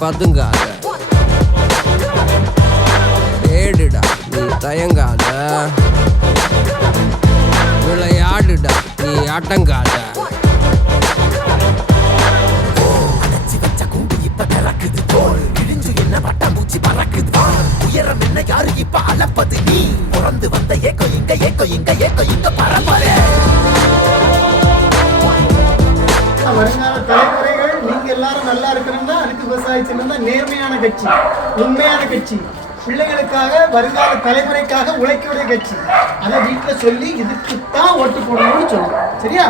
பதுங்காத, தேடுடா நீ தயங்காத, விளையாடுடா நீ அடங்காத. உயரம் என்ன யாரு இப்ப அளப்பது, நீ பிறந்து வந்த ஏக்கோ இங்க ஏக்கோ இங்க ஏக்கோ இங்க பரம்பரை. வருங்கால தலைமுறைகள் நீங்க எல்லாரும் நல்லா இருக்கணும்னா அதுக்கு விவசாய சின்னம் தான் நேர்மையான கட்சி, உண்மையான கட்சி, பிள்ளைகளுக்காக வருங்கால தலைமுறைக்காக உழைக்கக்கூடிய கட்சி. அதை வீட்டில் சொல்லி இதுக்குத்தான் ஓட்டு போடணும்னு சொல்லுங்க. சரியா?